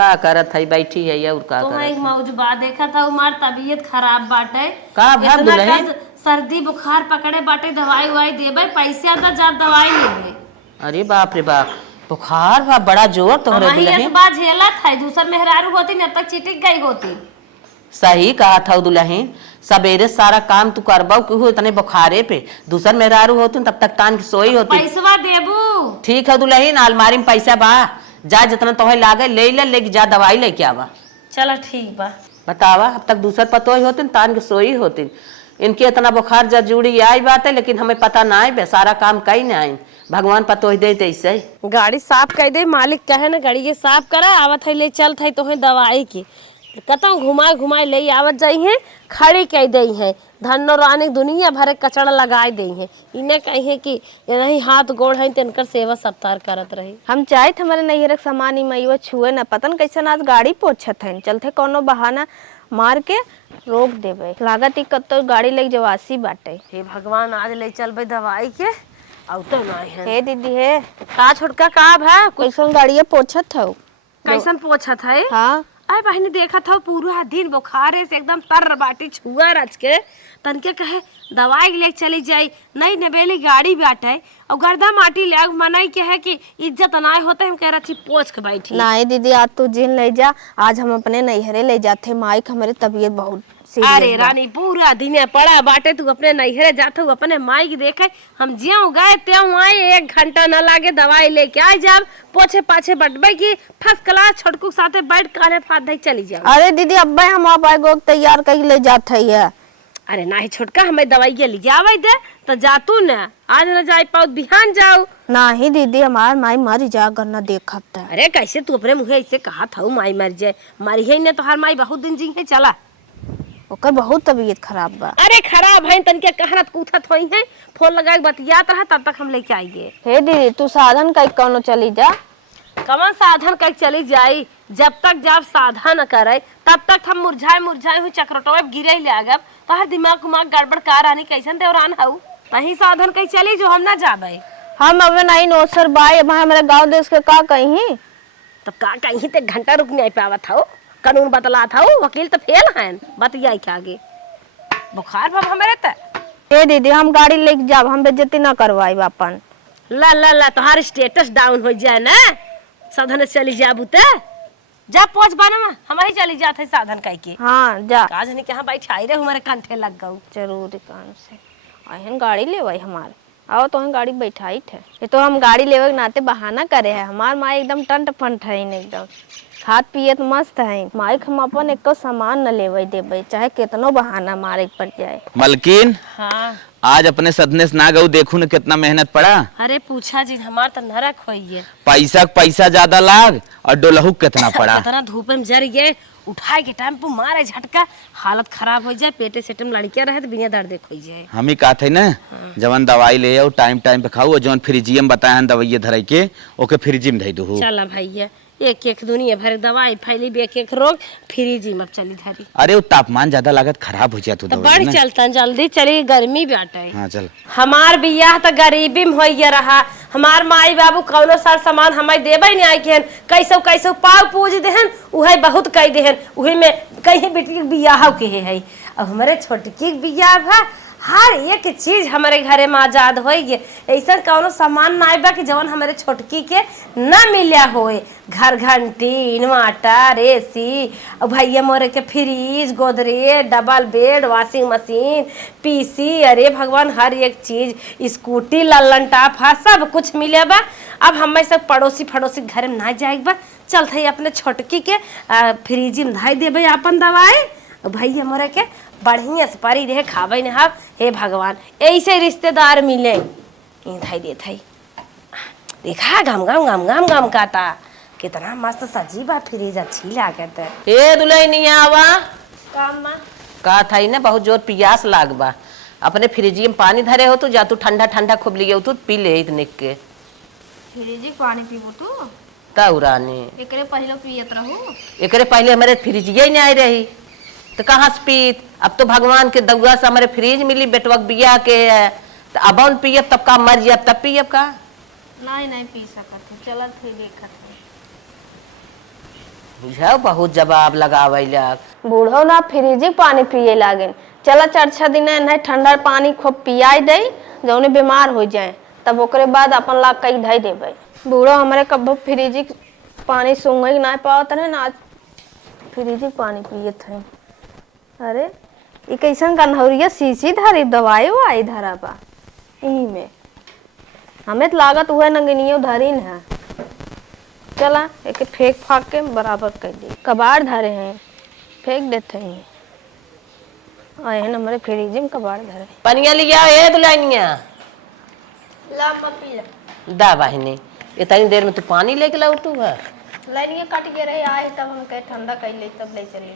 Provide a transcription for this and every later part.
का करत है बैठी है और का तो करत मैं मौजबा देखा था उमार तबीयत खराब बाटे का भाग इतना दुल्हन कस सर्दी बुखार पकड़े बाटे दवाई ववाई देबे पैसे आता जब दवाई लेबे। अरे बाप रे बाप बुखार बा बड़ा जोर हम तोहरे ही इस दुल्हन। बात झेला था दूसर मेहरारू होती न तक चिटिक गई होती। सही कहा था दुल्हन सवेरे सारा काम तू करबो कि इतने बुखारे पे दूसर मेहरारू होती तब तक तान की सोई होती। पैसवा देबू ठीक है दुल्हन अलमारी में पैसा बा जा जितना तोहे लागे ले ले जा दवाई लेके आवा। चलो ठीक बा बतावा अब तक दूसर पतोही होती तान की सोई होती इनके इतना बुखार जा जुड़ी आई बात है लेकिन हमें पता ना है सारा काम कहीं ना आई भगवान पतोही दे ऐसे ही। गाड़ी साफ कर दे मालिक कहे ना गाड़ी ये साफ करा आवत है ले चल थे तो दवाई की कतौ घुमाए घुमाए ले आवत जाई है खड़ी कह दई है धनो रानी दुनिया भरे कचड़ा लगाए दई है इन्हें कहे कि नहीं हाथ गोड़ है तिनकर सेवा सत्कार करत रही। हम चाहे हमारे नैहर के सामान ही मईवा छुए न पतन कैसन आज गाड़ी पोछत है चलते कोनो बहाना मार के रोक देवे लागत ही कतो गाड़ी लेके जवासी बाटे। हे भगवान आज ले चल भाई दवाई के आउ तो नहीं है। हे दीदी हे का छोटका का है कैसन गाड़ी पोछत है कैसन पोछत है। हाँ अरे बहनी देखा था पूरा दिन बुखारे से एकदम तर बाटी छुआ रच के तनके कहे दवाई ले चली जाई नहीं नबेली गाड़ी बाटे और गर्दा माटी ले मनाई के है कि इज्जत ना होते हम कह रही पोछ के बैठी। नहीं दीदी आज तू जिन ले जा आज हम अपने नैहरे ले जाते माइक हमारी तबीयत बहुत अरे रानी पूरा दिन पड़ा बाटे तू अपने नैहरे जाते अपने माई की देखे हम ज्यों गए त्यों आए 1 घंटा न लागे दवाई लेके आए जब पोछे पाछे बटबे की फर्स्ट क्लास छोटकू साथे बैठ काने फाद दे चली जाओ। अरे दीदी अब्बा हम आप आएगो तैयार कर ले जाते है। अरे नहीं छोटका हमें दवाई के लिए आवे दे तो जातू न आज न जाए पाओ बिहान जाओ। नहीं दीदी हमार माई मर जा करना देखत है। अरे कैसे तू अपने मुँह ऐसे कहा था माई मर जाए मरी है न तो हर माई बहुत दिन जी है चला ओकर बहुत तबीयत खराब बा। अरे खराब है तनके कहरत कूथत होई है फोन लगा के बतियात रहा तब तक हम लेके आएंगे। हे दीदी तू साधन कई कोनो चली जा कमन साधन कई चली जाई जब तक जब साधन करे तब तक हम मुरझाए हुई चक्रटोए गिरे ले आगब तोहर दिमाग उमाग गड़बड़ कार आनी कैसन देवरान हऊ तही साधन कई चली जो हम ना जाबे। हम अब नहीं नौसर बाई हमारे गांव देश के का कहीं तब का कहीं ते घंटा रुक नहीं पावत हो कानून बतला था वकील तो फेल है बतिया के आगे बुखार भब हमारे त ए दीदी हम गाड़ी लेके जाब हम बेइज्जती ना करवाई अपन ला ला ला तोहार स्टेटस डाउन हो जाए ना साधन चली जाबू ते जा पहुंच बाना हम ही चली जाते साधन कई के। हाँ जा काज नहीं कहां बैठाई रे हमारे कंठे लग गऊ जरूर काम से अहन गाड़ी लेवाई हमारे आओ तो हम गाड़ी बैठाई थे ये तो हम गाड़ी लेवे के नाते बहाना करे है हमार माँ एकदम टंट फंट है एकदम खात पियत मस्त है माइक हम अपन एक सामान न लेवे देवे चाहे कितनो बहाना मारे पड़ जाए। मलकिन हाँ आज अपने सदने से ना गऊ देखू न कितना मेहनत पड़ा। अरे पूछा जी हमार तो नरक होइए पैसा ज्यादा लाग और डोलहू कितना पड़ा इतना धूप में जर गए उठाए के टाइम पे मारे झटका हालत खराब हो जाए पेटे सेटे में लड़कियां रहे तो बिना दर्द हो जाए। हम ही कहा थे ना जवन दवाई ले आओ टाइम पे खाओ जवन फ्रिजियम बताए दवाई धराई के ओके फ्रिजी में धई दो। चला भैया एक दुनिया भर दवाई फैली एक रोग फ्रिजी में चली धरी। अरे वो तापमान ज्यादा लागत खराब हो जाता तो बढ़ चलता जल्दी चली गर्मी बाटे। हाँ चल हमार बियाह तो गरीबी में होइए रहा हमार माई बाबू कौनो सार सामान हमें देबे नहीं आई केहन कैसो पाव पूज देहन उहे बहुत कह देहन उहे में कहीं बेटी के बियाह के है अब हमारे छोटकी बियाह भा हर एक चीज हमारे घरे में आजाद होइए ऐसा कौनो सामान ना बा कि जवन हमारे छोटकी के ना मिलिया होए घर घंटी इन्वर्टर एसी और भैया मोरे के fridge Godrej double bed washing machine PC अरे भगवान हर एक चीज स्कूटी लल्लन टाप हाँ सब कुछ मिले बा। अब हमें सब पड़ोसी फड़ोसी घर में ना जाए बा चलते अपने छोटकी के फ्रिज में धाई देवे अपन दवाई भैया मोरे के बढ़िया से परी रहे खावे ने हम हे भगवान ऐसे रिश्तेदार मिले धाई देत है देखा गम गम गम गम गम काता कितना मस्त सजी बा फ्रिज अच्छी लागत है। ए दुल्हनिया आवा काम का था ना बहुत जोर पियास लाग बा अपने फ्रिज में पानी धरे हो तो जा तू ठंडा ठंडा खूब लिए तू पी ले निक के फ्रिज पानी पीबो तू तौरानी एकरे पहले पियत रहू एकरे पहले हमारे फ्रिज ही नहीं आई रही तो कहाँ से पीत अब तो भगवान के दउआ से हमारे फ्रिज मिली बेटवा बिया के है तो अब पियब तब का मर जाब तब पियब का नहीं पी सकत चलत है देखत बुझाओ बहुत जवाब लगावे लग। बूढ़ो ना फ्रिज पानी पिए लागे। चला 4-6 दिन नहीं ठंडा पानी खूब पियाई दे जौने बीमार हो जाए तब ओकरे बाद अपन ला कई धई देबे। बूढ़ो हमारे कब फ्रिज पानी सूंघे ना पावत है ना फ्रिज पानी पिए थे। अरे ये कैसन कन्हौरिया शीशी धरी दवाई वाई धरा बा यही में हमें तो लागत हुआ नंगनियो धरी न है। चला एक फेंक फाक के बराबर कर दी। कबाड़ धरे हैं फेंक देते हैं आए हैं हमारे फ्रिज में कबाड़ धरे। पनिया लिया ए दुलानिया ला पपी ला दा बहनी इतनी देर में तू पानी लेके लौटू है। लाइनिया कट के रहे आए तब हम कहे ठंडा कर ले तब ले चले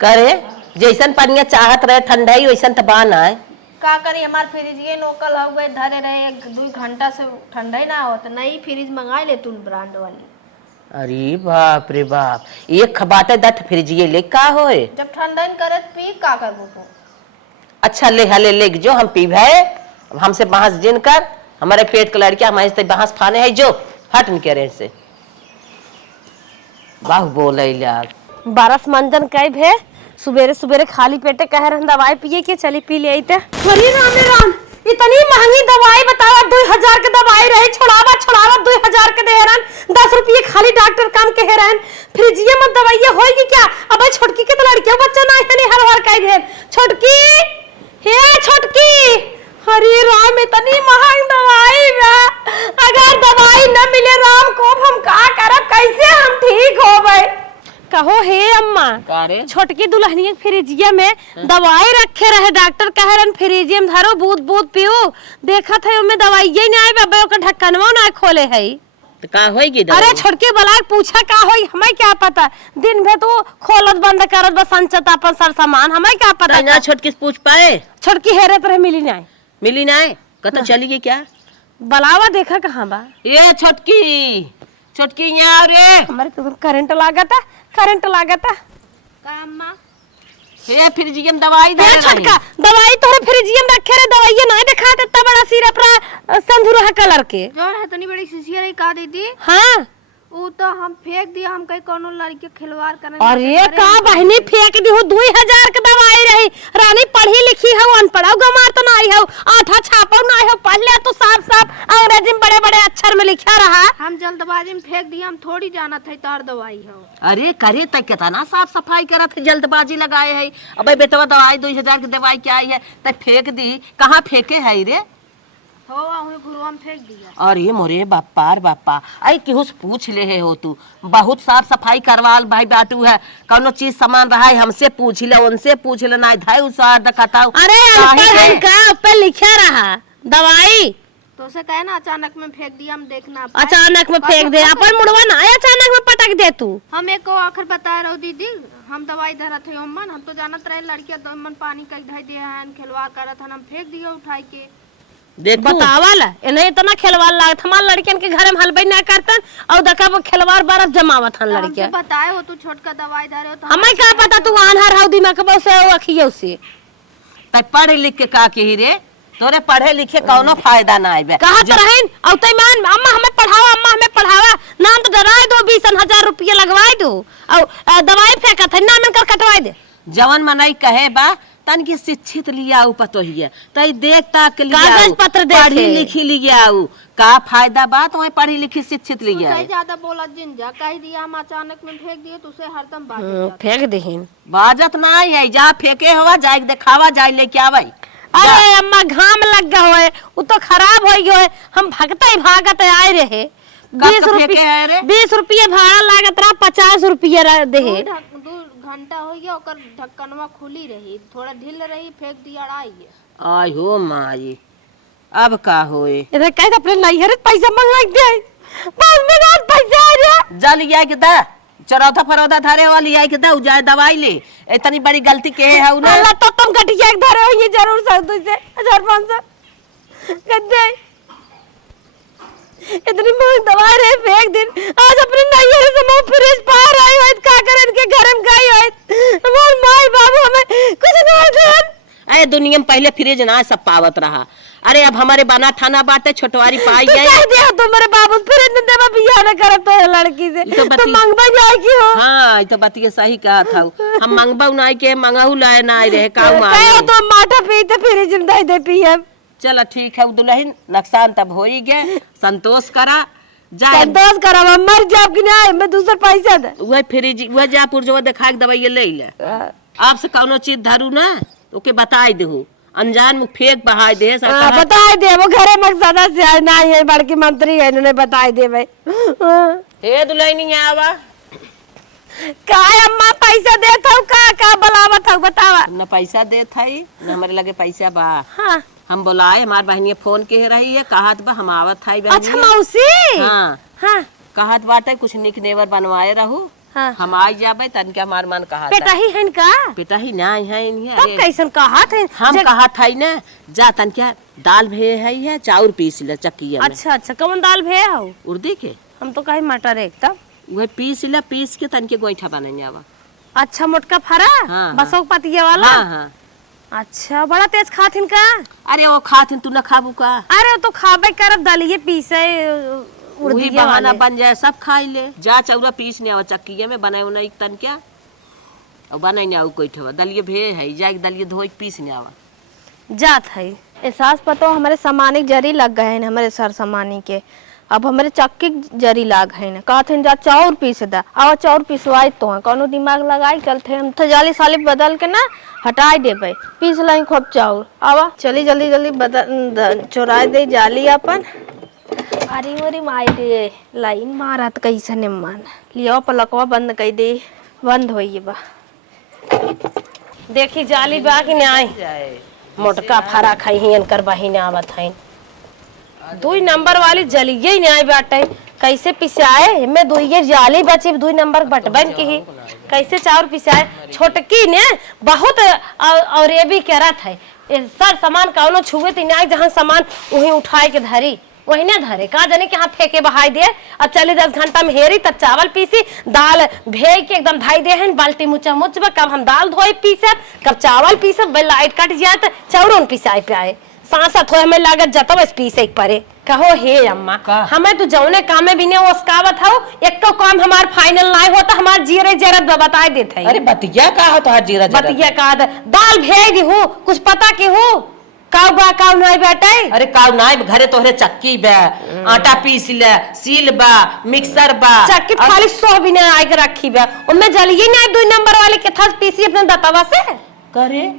करे जैसन पनिया चाहत रहे ठंडाई वैसन तो बान आए। का करी हमार फ्रिज ये नोकल हो गए धरे रहे 1-2 घंटा से ठंडा ही ना हो तो नई फ्रिज मंगा ले तू ब्रांड वाली। अरे बाप रे बाप एक खबाटे दट फ्रिज ये ले का होए। जब ठंडा न करे तो पी का करबो तो। अच्छा ले हले ले जो हम पी भे हमसे बहस जिन कर हमारे पेट का लड़किया हमारे बहस फाने है जो हट न करे से बाहु बोले लग। बरस मंजन कई भे सुबेरे सुबेरे खाली पेटे कह रहे दवाई पिए के चली पी ले आई। अरे राम रे राम इतनी महंगी दवाई बतावा 2000 के दवाई रही छोड़ावा 2000 के दे रहन 10 रुपये खाली डॉक्टर काम कह रहन फ्रिजिए में दवाई होगी क्या। अब छोटकी के तो लड़कियों बच्चा ना है हर हर कह दे छोटकी हे छोटकी। अरे राम इतनी महंगी दवाई बा अगर दवाई न मिले राम को हम का करब कैसे हम ठीक होबे। कहो हे अम्मा छोटकी दुल्हनिया फ्रिजिया में दवाई रखे रहे डॉक्टर कह रहे फ्रिजिया में धरो बूद बूद पियो देखा था उनमें दवाई ही नहीं आई बाबा ओकर ढक्कनवा ना खोले है तो का होगी। अरे छोटके बलाक पूछा का होई हमें क्या पता दिन भर तो खोलत बंद करत बस संचत अपन सर सामान हमें क्या पता। ना छोटकी से पूछ पाए छोटकी हेरे पर मिली नहीं कत चली गई क्या बलावा देखा कहाँ बा। ये छोटकी यहाँ रे हमारे तो करंट लागता का अम्मा ये फ्रिजियम दवाई दे छोटका दवाई तो फ्रिजियम रखे रे दवाई नहीं दिखा देता बड़ा सिरप संधुरा कलर के जो है तनी बड़ी शीशी रही का दीदी। हाँ वो तो हम फेंक दिया हम कहीं कोनो लड़की खिलवाड़ करने। अरे का बहनी फेंक दी हो 2000 के दवाई रही रानी पढ़ी लिखी हो अनपढ़ गमार तो नहीं हो आठा छापो नहीं हो पढ़ ले तो साफ साफ अंग्रेजी में बड़े बड़े अक्षर में लिखा रहा। हम जल्दबाजी में फेंक दिया हम थोड़ी जाना था तार दवाई हो। अरे करे तक कितना साफ सफाई करत है जल्दबाजी लगाए है। अबे बेटवा दवाई 2000 की दवाई क्या आई है तब फेंक दी कहाँ फेंके है रे हो गुरुआ में फेंक दिया। अरे मोरे बापा आई केहू से पूछ ले है हो तू बहुत साफ सफाई करवाल भाई बाटू है कौनो चीज सामान रहा है हमसे पूछ ले उनसे पूछ ले ना धाई उसार दखाता। अरे का ऊपर लिखा रहा दवाई तो से कहे ना अचानक में फेंक दिया हम देखना अचानक में फेंक दे अपन मुड़वा ना अचानक में पटक दे तू। हम एक को आखिर बता रहो दीदी हम दवाई धरा थे अम्मन हम तो जानत रहे लड़कियां दमन पानी कई धई दे हन खिलवा करत हन हम फेंक दिए उठाई के देख बतावाला इन्हें इतना खिलवाड़ लागत हमार लड़कियन के घर में हलवाई ना करतन और देखा वो खिलवाड़ बर्फ जमावत हन लड़कियां। बताए हो तू छोटका दवाई धरे हो तो हमें क्या पता तू आनहर हौ दिमाग में से अखियो से तब पढ़ लिख के का की रे तोरे पढ़े लिखे कौनो फायदा ना आइबे कहत रहन औ तै मान अम्मा हमें पढ़ावा नाम तो डराए दो 20,000 रुपया लगवाए दो और दवाई फेंकत है नाम कर कटवाए दे जवन मनई कहे बा तन की शिक्षित लिया पतोहिए तई देख ताक लिया कागज पत्र दे पढ़ी लिखी लिया का फायदा बात वही पढ़ी लिखी शिक्षित लिया ज्यादा बोला जिन जा कह दिया हम अचानक में फेंक दिए तुसे हरदम बात फेंक देहिन बाजत ना है जा फेंके हवा जाए दिखावा जाए लेके आवे। अरे अम्मा घाम लग गया है वो तो खराब हो गयो है हम भागत आए रहे 20 रुपये भाड़ा लागत रहा 50 रुपये दे 2 घंटा हो गया ओकर ढक्कनवा खुली रही थोड़ा ढील रही फेंक दिया आई हो माई अब का होए इधर कह अपने नैहर पैसा मंगा दे बस मेरा पैसा आ गया जा लिया के दा चरौथा फरौथा धारे वाली आई के दा जाए दवाई ले इतनी बड़ी गलती के है ना अल्लाह तो तुम घटिया एक धरे हो ये जरूर सकते से 1500 गद्दे इतनी महंगी दवाई रे फेंक दिन आज अपने नैहर से मुंह फ्रिज पार आई हो का करे इनके घर में गई हो हमार माई बाबू हमें कुछ नहीं कर ए दुनिया नियम पहले फ्रिज ना सब पावत रहा। अरे अब हमारे बना ठाना बाटे छोटवारी पाई तू गए। कह दिया तुम्हारे बाबू फिर इतने देवा बियाह न करत तो लड़की से तो तो मंगवा जाए की हो। हाँ ये तो बतिया सही कहा था। हम मंगबा नाई के मंगाऊ लाए ना रहे का कहो तो माटा पीते फिर जिंदा दे पिए। चलो ठीक है दुल्हन नुकसान तब हो ही गए, संतोष करा जाए संतोष करा मर जाब कि नहीं मैं दूसरा पैसा दे वह फ्रिज वह जापुर जो देखा के दवाई ले ले आपसे कौनो चीज धरू ना ओके बताई देहू अनजान मुख फेंक बहाई दे बताई दे वो घरे मकसदा से नहीं है बड़की मंत्री है इन्होंने बताई दे भाई। हे दुल्हनी आवा का अम्मा पैसा दे था का बुलावत था बतावा। न पैसा दे थाई न हमारे लगे पैसा बा। हाँ हम बुलाए हमार बहनिया फोन के रही है कहत बा हम आवत थाई बहनिया। अच्छा मौसी। हाँ हाँ कहत बाटे कुछ निक नेवर बनवाए रहू। हाँ हम आई जाबे तन के हमार मन कहा बेटा ही है का पिता ही ना है इन्हें। तब कैसन कहा थे हम कहा था ना जा तन क्या दाल भे है चाउर पीस ले चक्की में। अच्छा अच्छा कौन दाल भे हो उर्दी के हम तो कहीं मटर एक तब वह पीस ले पीस के तन के गोईठा बनाने आवा। अच्छा मोटका फरा हाँ, बसों पतिया वाला। हाँ हाँ अच्छा बड़ा तेज खाथिन का। अरे वो खाथिन तू न खाबू का। अरे वो तो खाबे करब दलिए पीसे वही बहाना बन जाए सब खाई ले जा चौरा पीस ने आवा चक्की में बनाए ना एक तन क्या और बनाई ने आऊ कोई ठवा दलिए भे है जा दलिए धोई पीस ने आवा जात है। एहसास पतो हमारे सामानिक जरी लग गए हैं हमारे सर सामानी के अब हमारे चक्की जरी लाग है कहते जा चाउर पीस दा आवा चाउर पिसवाई तो कोनो दिमाग लगाई चलते हम तो जाली साली बदल के ना हटाई देबे पीस लाई खूब चाउर आवा चली जल्दी जल्दी बदल चुराई दे जाली अपन। अरे मोरी माई रे लाइन मारत कैसे ने मन लियो पलकवा बंद कर दे बंद होई बा। देखी जाली बा कि नहीं मोटका फरा खाई हियन कर बहिने आवत है 2 नंबर वाली जलिए नहीं आई बाटे कैसे पिसाए में 2 जाली बची 2 नंबर बटबन की ही कैसे चाउर पिसाए छोटकी ने बहुत और ये भी करत है सर सामान कौनो छुए तो नहीं जहाँ सामान वही उठाए के धरी वही ना धरे का जाने कि हाँ फेंके बहाई दे अब चले 10 घंटा में हेरी तब चावल पीसी दाल भे के एकदम धाई दे हैं बाल्टी मुचा मुच कब हम दाल धोए पीसे कब चावल पीसे लाइट कट जाए तो चाउरों पिसाए पे आए सांसा थोड़ा हमें लागत जाता बस पीसे परे कहो हे अम्मा हमें तो जौने काम में भी ने उसकावत हो एक तो काम हमार फाइनल ना होता हमार जीरे जरत बताए देते हैं। अरे बतिया का हो तो जीरा बतिया का दाल भेज हूँ कुछ पता की हूँ काव बा काव नहीं बेटे। अरे काव नाई घरे तोहरे चक्की बा आटा पीस ले सील बा मिक्सर बा चक्की खाली 100 भी नहीं आके रखी बा उनमें जलिए नहीं 2 नंबर वाले के था पीसी अपने दतवा से करे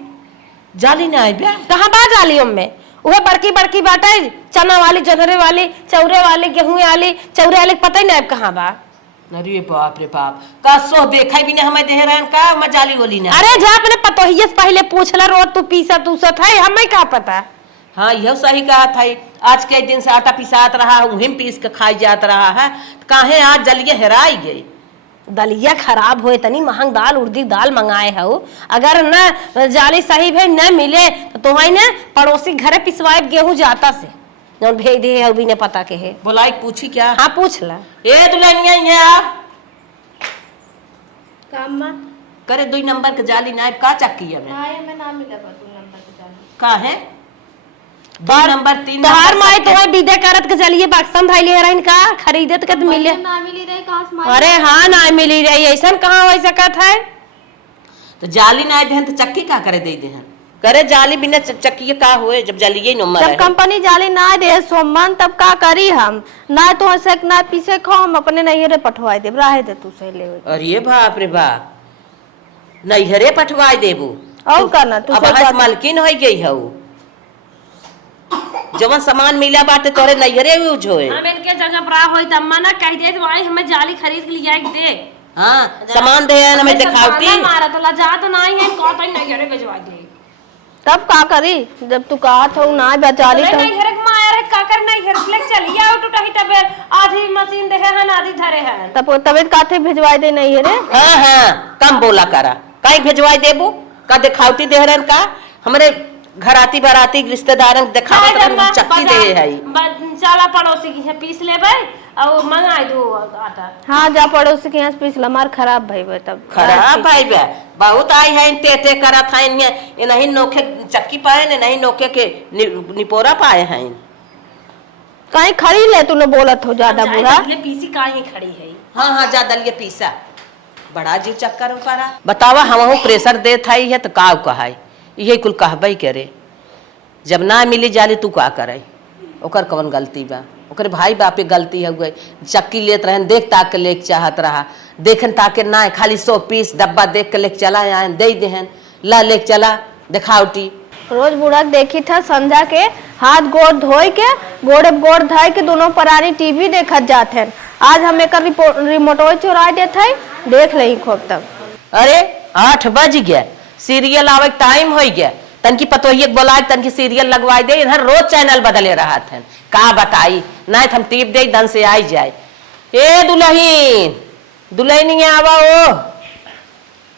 जाली ना आई बा कहां बा जाली उनमें वह बड़की बड़की बाटे चना वाली जनरे वाली चौरे वाली गेहूं वाली चौरे वाले पता ही नहीं कहां बा। अरे बाप रे बाप का सो देखा भी नहीं हमें देह रहन का मजाली बोली ना। अरे जा अपने पतोहिए से पहले पूछला रोज तू पीसा तू सत है हमें क्या पता। हाँ यह सही कहा था आज के दिन से आटा पिसात रहा उहिम पीस के खाई जात रहा है काहे आज जलिए हेराई गई दलिया खराब होए तनी महंग दाल उर्दी दाल मंगाए हो अगर न जाली सही भे न मिले तो है ना पड़ोसी घरे पिसवाए गेहूं जाता से जौन भेज दे है भी ने पता के है बोलाई पूछी क्या। हाँ पूछ ला ए दुल्हनिया यहाँ कामा करे 2 नंबर के जाली नाइब का चक्की में हां मैं नाम मिला 2 नंबर के जाली का है 2 नंबर 3 तोहार माई तोहे विदे करत के चलिए बक्सम धैली है का खरीदत के मिले ना मिली रही कहां से अरे हाँ ना मिली रही ऐसा कहाँ हो सकत है। तो जाली ना देहन तो चक्की का करे दे देहन करे जाली बिना चक्की का होए जब जलिए नंबर जब कंपनी जाली ना दे सोमन तब का करी हम ना तो से ना पीसे खो हम अपने नहीं रे पठवाई दे रहे दे तू से ले। अरे बाप रे बाप नैहरे पठवाई देबू और करना तू अब हस मालकिन हो गई हो जवन सामान मिला बाटे तोरे नैहरे यूज होए। हम इनके जगह पर होई त अम्मा ना कह दे तो आई हमें जाली खरीद के लिया दे। हां सामान दे हमें दिखावती मारा तो लजा तो नहीं है को तो नहीं घरे भेजवा दे तब का करी जब तू कहा था ना बेचारी तो नहीं घरे माया रे काकर नहीं घर ले चली आओ टूटा ही तबे आधी मशीन दे है ना आधी धरे है तब तबियत काथे भेजवाई दे नहीं रे। हां हां कम बोला करा काई भेजवाई देबू का दिखावती देहरन का हमरे घराती बराती रिश्तेदारन दिखावत रहन चक्की दे है चला पड़ोसी की है पीस लेबे और मंगाई दो आटा। हाँ जा पड़ोसी के यहाँ से पिछला मार खराब भाई बा तब खराब भाई बे बहुत आई है ते करत है ये नहीं नोखे चक्की पाए ने नहीं नोखे के निपोरा पाए हैं। कहीं खड़ी ले तूने बोलत हो ज्यादा बुरा। पीसी कहीं खड़ी है। हाँ ज्यादा लिए पीसा बड़ा जीव चक्कर पड़ा। बतावा हम प्रेशर दे था है तो का कहा ये कुल कहबई करे जब ना मिली जाली तू का करे ओकर कौन गलती बा ओकर भाई बापे गलती है गई चक्की लेत रहन देख ताक के लेके चाहत रहा देखन ताके ना खाली 100 पीस डब्बा देख के लेके चला आए दे देहन ला लेके चला दिखावटी। रोज बूढ़ा देखी था संध्या के हाथ गोड़ धोई के गोड़े गोड़ धाई के दोनों परानी टीवी देखत जाते हैं। आज हम एक रिमोटो चुरा देते हैं देख ले खूब तक। अरे 8 बज गया सीरियल आवे टाइम हो गया तन की पतोहिए बोला तन की सीरियल लगवाई दे इधर रोज चैनल बदले रहा था का बताई नहीं हम टीप दे धन से आई जाए। ए दुल्हन दुल्हन आवा ओ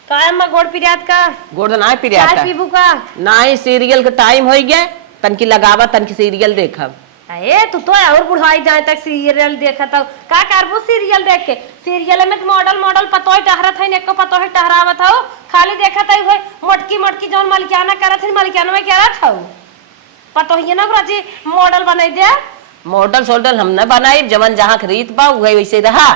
का अम्मा गोड़ पिरियात का गोड़ ना पिरिया चाय पीबू का नहीं सीरियल का टाइम हो गया तन की लगावा तन की सीरियल देखब। अरे तू तो और बुढ़ाई जाए तक सीरियल देखत हो का करबो सीरियल देख के सीरियल में मॉडल पतोय टहरत है एको पतोय टहरावत हो खाली देखत है मोटकी जौन मलिकाना करत है मलिकाना में करत हो पतोय ना जी मॉडल बनाई दे मॉडल सोडल हम न बनाई जवन जहाँ के रीत बा वही वैसे रहा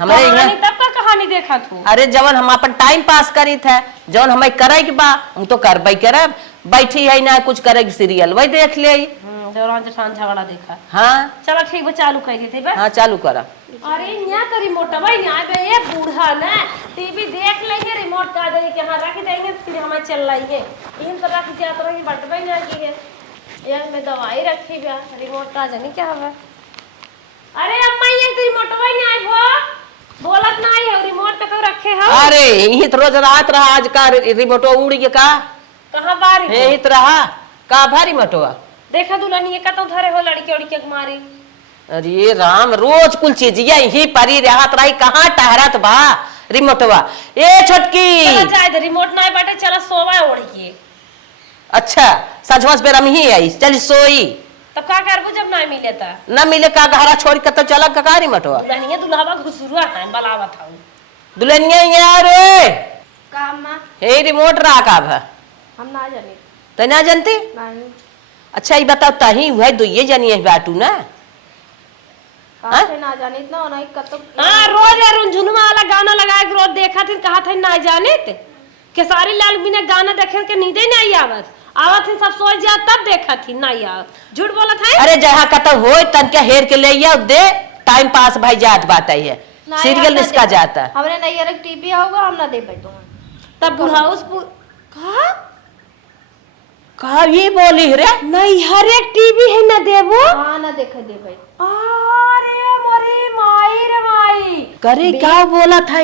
हमारे यहाँ तब का कहानी देखत हो। अरे जवन हम अपन टाइम पास करी थे जवन हमें करे के बा हम तो करबई करब बैठी है ना कुछ करे सीरियल वही देख ले देवरान जेठान झगड़ा देखा। हाँ चलो ठीक बा चालू कर देते बस। हाँ चालू करा। अरे यहाँ तो रिमोट भाई यहाँ पे ये बूढ़ा ना टीवी देख लेंगे रिमोट का दे के हाँ रख देंगे फिर हमें चल रही है इन तरह की क्या तरह की बटवाई ना की है यार में दवाई रखी गया रिमोट का जाने क्या है। अरे अम्मा ये रिमोट भाई नहीं आई वो बोलत ना आई है रिमोट पे तो रखे हो। अरे यही तो रोज रात रहा आज का रिमोटो उड़ गया का कहाँ बारी यही तो रहा का भारी रिमोटवा देखा दुल्हन ये का तो धरे हो लड़की उड़की के मारी। अरे राम रोज कुल चीज यही परी रहत रही कहाँ टहरत बा रिमोटवा ए छोटकी चला जाए दे रिमोट ना बाटे चला सोवा ओढ़िए। अच्छा सजवस बेरा में ही आई चल सोई तब का करबू जब ना मिले ता न मिले का घरा छोड़ के तो चला का रिमोटवा दुल्हनिया दुल्हावा घुसरुआ है बलावत हूं दुल्हनिया यार रे का अम्मा हे रिमोट रहा का भा हम ना जाने तो ना जानती नहीं अच्छा ये बताओ तही हुआ दो ये जानिए बाटू ना कहाँ से ना जाने इतना होना कतो। हां रोज यार झुनमा वाला गाना लगा के रोज देखा थे कहा थे ना जाने थे केसारी लाल बिना गाना देखे के नींदे नहीं आवत आवत थे सब सो जा तब देखा थी ना यार झूठ बोला था। अरे जहाँ कत हो तन क्या हेर के ले दे टाइम पास भाई जात बात है सीरियल इसका जाता हमरे नहीं यार टीवी होगा हम ना दे बैठो तब बुढ़ा उस कहा कहा ये बोली रे नहीं हर एक टीवी है ना देवो हाँ ना देखे दे भाई। अरे मोरी माई रे माई करे क्या बोला था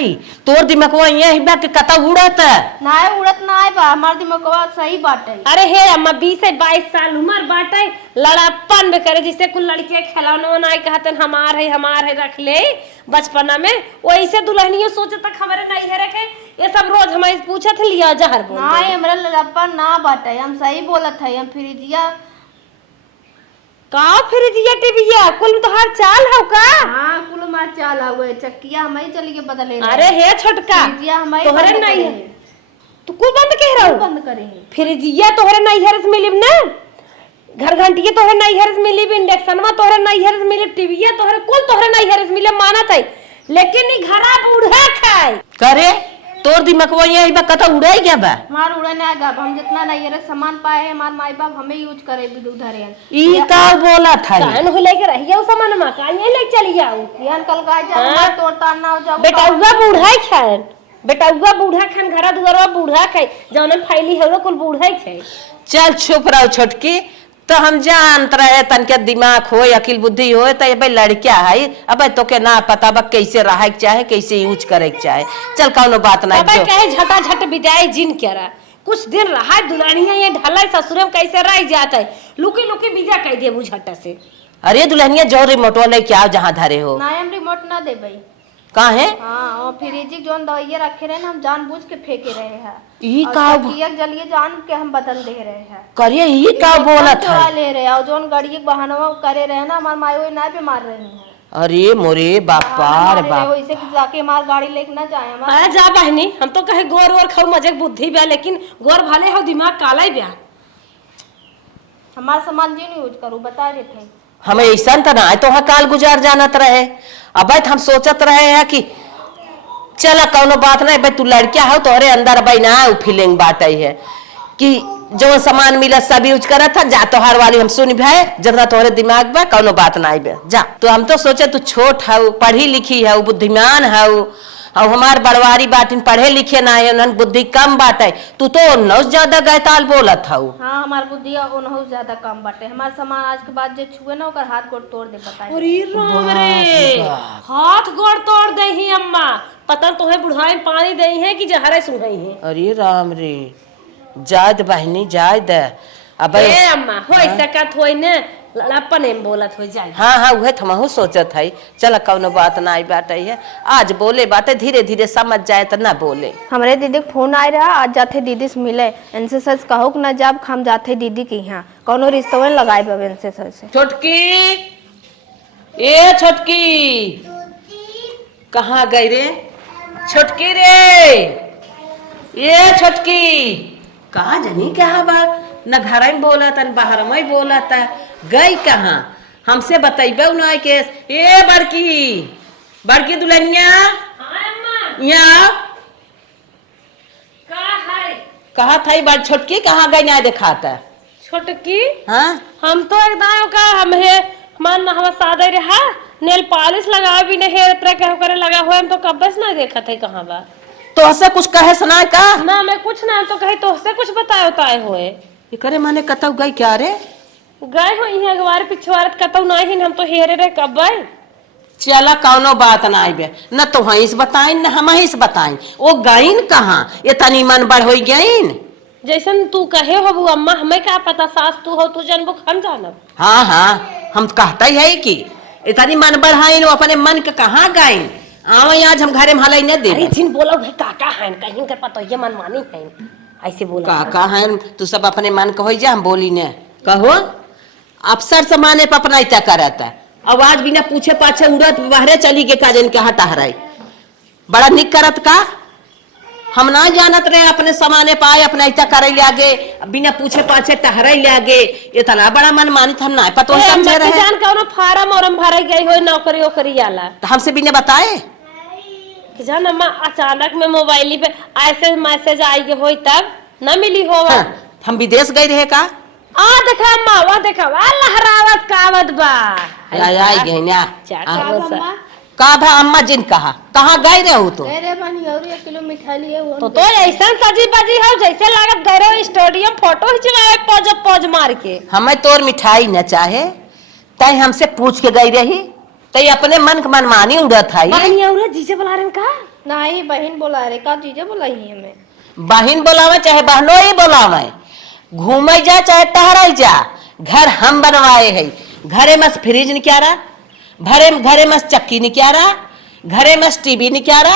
तोर दिमागवा ये बा के कता उड़त ना उड़त ना है बा हमार दिमागवा सही बात है। अरे हे अम्मा 20 से 22 साल उम्र बाटे लड़ापन में करे जिससे कुल लड़के खिलौना ना कहते हमार है रख ले बचपना में वैसे दुल्हनियों सोचे तक हमारे नहीं है रखे ये सब रोज हमारे पूछा थे लिया जहर बोल ना हमरा लड़ापन ना बाटे हम सही बोलत है हम फ्रिजिया का फ्रिजिया टीविया कुल तो हर चाल हो का। हाँ कुल मार चाल हुए चक्किया हमारी चली के बदले अरे हे छोटका फ्रिजिया हमारी तोहरे नहीं है तू कुल बंद कह रहा हूँ बंद करेंगे फ्रिजिया तोहरे नहीं है मिलिब ना घर घंटिया तोहरे नहीं है मिलिब इंडक्शनवा तोहरे नहीं है मिलिब टीविया तोहरे कुल तोहरे नहीं है मिलिब मानत है लेकिन ई घरा बूढ़ा खाए करे तोर दिमागवा ये बा कता उड़ाई गया बा हमार उड़े ना गा हम जितना नहीं है सामान पाए है हमार माई बाप हमें यूज करे भी उधरे ई का बोला था कान हो लेके रहिया उस सामान मा कान ये ले चली जाओ यान कल गाय जा हमार तोड़ता ना हो जाओ बेटाउआ बूढ़ा खाए बेटाउआ बूढ़ा खान घरा दुआरवा बूढ़ा खाए जौन फैली है कुल बूढ़ा खाए। चल चुप रहो छोटकी तो हम जानत रहे तन के दिमाग हो अकिल बुद्धि हो तो ये लड़किया है अब तो के ना पता बा कैसे रहे के चाहे कैसे यूज करे के चाहे चल कौनो बात नहीं बाबा कहे झटा झट विदाई जिन करा कुछ दिन रहा दुल्हनिया ये ढलाई ससुर में कैसे रह जाता है लुकी लुकी बीजा कह दे बुझटा से। अरे दुल्हनिया जो रिमोट ले के आओ जहाँ धरे हो ना हम रिमोट ना दे भाई कहाँ है हाँ और फ्रिज जोन दवाइयाँ रखे रहे ना हम जानबूझ के फेंके रहे हैं ई का जलिए जान के हम बदल दे रहे हैं करिए ई का बोला था चुरा ले रहे और जोन गाड़ी बहाना करे रहे ना हमारे माई ना पे मार रहे हैं अरे मोरे बापा रे बाप। इसे जाके हमार गाड़ी लेके ना जाए हमार। अरे जा बहनी, हम तो कहे गोर वोर खाऊ मजे बुद्धि बा, लेकिन गोर भले हो दिमाग काला ही बा। हमार सामान जी नहीं यूज करू, बता रहे थे। हमें ऐसा तो ना है तो वहाँ काल गुजार जानत रहे। अब हम सोचत रहे हैं कि चला कौनो बात नहीं भाई, तू लड़किया हो तोहरे अंदर भाई ना फीलिंग बात आई है कि जो सामान मिला सब यूज करा था। जा तोहार वाली हम सुन भाई, जितना तोहरे दिमाग बा कौनो बात ना आई जा। तो हम तो सोचे तू छोट है, पढ़ी लिखी है, बुद्धिमान है, और हमार बड़वारी बाटिन पढ़े लिखे ना है, उन्हन बुद्धि कम बात है। तू तो नौ ज्यादा गैताल बोलत हऊ। हाँ हमार बुद्धि उनहु ज्यादा कम बाटे। हमार सामान आज के बाद जो छुए ना ओकर हाथ गोड़ तोड़ दे, बताए। अरे राम रे, हाथ गोड़ तोड़ दे ही अम्मा। पता तुम्हें बुढ़ाई में पानी दे है कि जहरे सुनाई है। अरे राम रे, जायद बहनी जायद। अब ए अम्मा हो सकत होई ने, लड़प्पन में बोलत हो जाए। हाँ हाँ वह हमहू सोचत है। चल कौनो बात ना आई बात है, आज बोले बातें धीरे धीरे समझ जाए तो ना बोले। हमारे दीदी के फोन आए रहा, आज जाते दीदी से मिले। इनसे सच कहो कि ना जब हम जाते दीदी के यहाँ कौनो रिश्ते में लगाए बे इनसे सच से। छोटकी, ए छोटकी कहाँ गई रे? छोटकी रे, ये छोटकी कहाँ जानी कहाँ बा? न घर में बोला था न बाहर में बोला था, गई कहाँ? हमसे बताइबे ना के। ए बड़की बड़की दुल्हनिया यहाँ कहा था? बड़ छोटकी कहाँ गई ना दिखाता? छोटकी हाँ हम तो एकदम का हम है मन हम सादे रहा, नेल पॉलिश लगा भी नहीं हेयर तरह कहो करे लगा हुआ, हम तो कब से ना देखा थे कहाँ बा। तो हसे कुछ कहे सुना का? ना मैं कुछ ना तो कहे तो से कुछ बताए उताए हुए। ये करे माने कतौ गई क्या रे? गए हो यहाँ अगवार पिछवारत कतौ नहीं, हम तो हेरे रे कब गए। चला कौनो बात ना आइबे, न तो हईस बताई न हम हईस बताई। वो गईन कहाँ? ये तनी मन बढ़ हो गईन। जैसन तू कहे हो बु अम्मा, हमें क्या पता, सास तू हो तू जानबो हम जानब। हाँ हाँ हम कहता ही है कि इतनी मन बढ़ाइन, वो अपने मन के कहाँ गाइन। आवे आज हम घरे में हलाई न दे। अरे जिन बोलो भाई काका है कहीं कर पता ये मन मानी है, ऐसे बोला काका है तू सब अपने मन कहो जा, हम बोली न कहो। अफसर समाने पर अपना इतना करता है, आवाज बिना पूछे पाछे उड़त बाहरे चली के काजन के हटा हराई। बड़ा निक करत का, हम ना जानत रहे अपने समाने पाए अपना इतना करे आगे बिना पूछे पाछे टहराई ले आगे। इतना बड़ा मन मानी हम ना पता समझे रहे। जान कौनो फार्म और भरे गई हो नौकरी ओकरी आला तो हमसे बिना बताए कि जान अम्मा अचानक में मोबाइल पे ऐसे मैसेज आई के होई तब न मिली हो। हाँ, हम विदेश गए रहे का? आ देखा अम्मा वा देखा वा लहरावत कावत बा आई गए ना चाका का भा अम्मा जिन कहा कहाँ गए रहे हो? तो अरे बनी और 1 किलो मिठाई लिए वो तो ऐसा सजी बजी हो जैसे लागत गए स्टेडियम फोटो खिंचवाए पोज पोज मार के। हमें तोर मिठाई न चाहे, तय हमसे पूछ के गई रही, तय अपने मन के मनमानी उड़त है। बहनिया उरे जीजे बुला रहे का? नहीं बहन बोला रे का, जीजे बोलाई हमें। बहन बोलावे चाहे बहनों ही बोलावे, घूमे जा चाहे टहराई जा, घर हम बनवाए है। घरे में फ्रिज निकारा, घरे में चक्की निकारा, घरे में टीवी निकारा,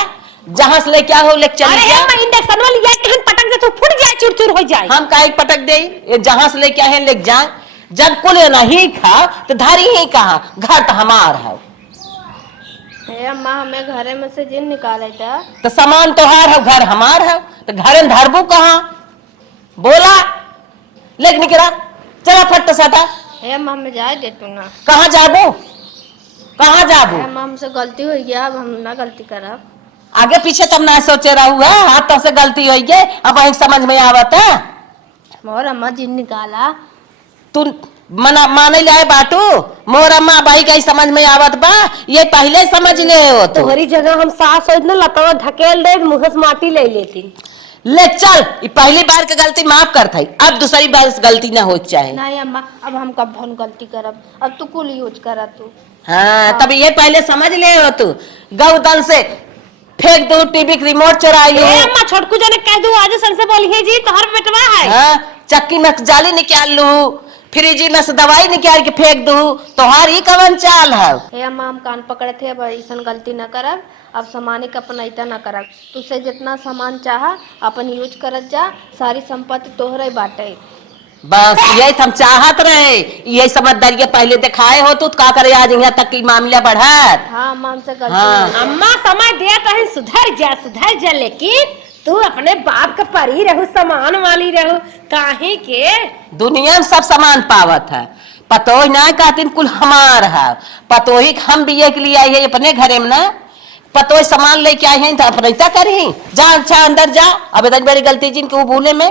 जहां से ले क्या हो ले चल अरे हम इंडक्शन वाली या कहीं पटक दे तो फूट जाए चुरचुर हो जाए। हम काहे पटक दे, जहां से ले क्या है ले जाए। जब कुल नहीं खा तो धारी ही कहा, घर तो हमार है। अम्मा हमें घरे में से जिन निकाले था तो सामान तोहार है, घर हमार है, तो घर में धरबू कहाँ? बोला लेक निकला, चला फट सटा। अम्मा हमें जाए दे तू ना। कहाँ जाबू? कहाँ जाबू? अम्मा हमसे गलती हुई गया, अब हम ना गलती करब। आगे पीछे तब ना सोचे रहू है, हाथ तो से गलती हुई है, अब वही समझ में आवत है। मोर अम्मा जिन निकाला तू मना माने लाए बाटू, मोर अम्मा भाई का समझ में आवत बा, ये पहले समझ ले हो। तो तोहरी जगह हम सास हो इतना लतावा ढकेल दे मुंह से माटी ले लेती। ले चल, ये पहली बार की गलती माफ कर थी, अब दूसरी बार गलती ना हो चाहे। नहीं अम्मा अब हम कब भन गलती करब, अब तू कुल यूज करा तू। हाँ तब ये पहले समझ ले हो। तू गौदन से फेंक दू, टीवी की रिमोट चुरा ली, अम्मा छोटकू जाने कह दू आज सन से बोली है जी तोहर पेटवा है। हाँ चक्की में जाली निकाल लू, फ्रिज में से दवाई निकाल के फेंक दू, तोहार ही कवन चाल है। हे अम्मा हम कान पकड़े थे, अब ऐसा गलती न करब, अब सामाने का अपन ऐसा न करब। तुझसे जितना सामान चाह अपन यूज करत जा, सारी संपत्ति तोहरे बाटे। बस यही तो हम चाहत रहे, यही समझदारी पहले दिखाए हो तो का करे आज यहाँ तक की मामला बढ़त। हाँ अम्मा हमसे गलती हाँ। हो गई। अम्मा समय दे कहीं सुधर जा लेकिन तू अपने बाप का परी रहू, समान वाली रहू, काहे के दुनिया में सब समान पावत है। पतोही ना कहतीन कुल हमार है, पतोही हम बिये के लिए आई है अपने घरे में ना, पतोही सामान लेके आई है तो अपने करी जा, अच्छा अंदर जा। अब इतनी बड़ी गलती जिनके वो भूले में